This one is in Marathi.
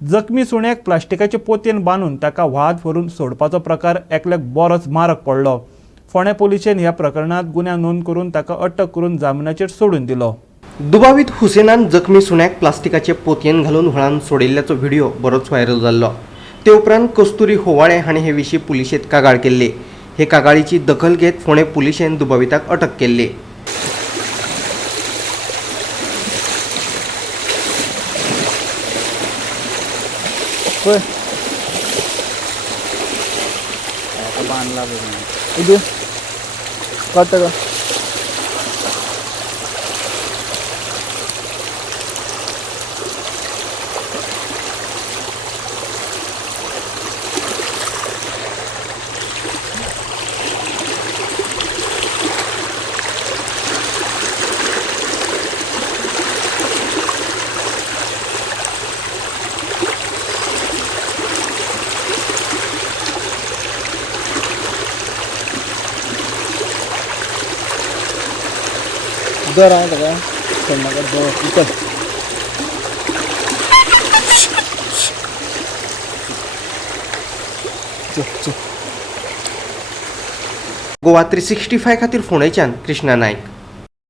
जखमी सुण्याक प्लास्टिकाच्या पोतयेन बांदून ताका व्हात व्हरून सोडपाचो प्रकार एकल्याक बरोच मारक पडलो। फोंडे पुलिशेन ह्या प्रकरणात गुन्हा नोंद करून ताका अटक करून जामिनाचेर सोडून दिलो। दुबावीत हुसेनान जखमी सुण्याक प्लास्टिकाचे पोतयेन घालून व्हळान सोडिल्ल्याचो व्हिडिओ बरोच व्हायरल जाल्लो। ते उपरांत कस्तुरी होवाळे हाणें हे विशीं पुलिशेंत कागाळ केल्ली। हे कागाळीची दखल घेत फोंडे पुलिशेन दुबाविताक अटक केल्ली। उधर आया था चलना दो ऊपर गोवा 365 खातीर फोंडेच्यान कृष्णा नायक।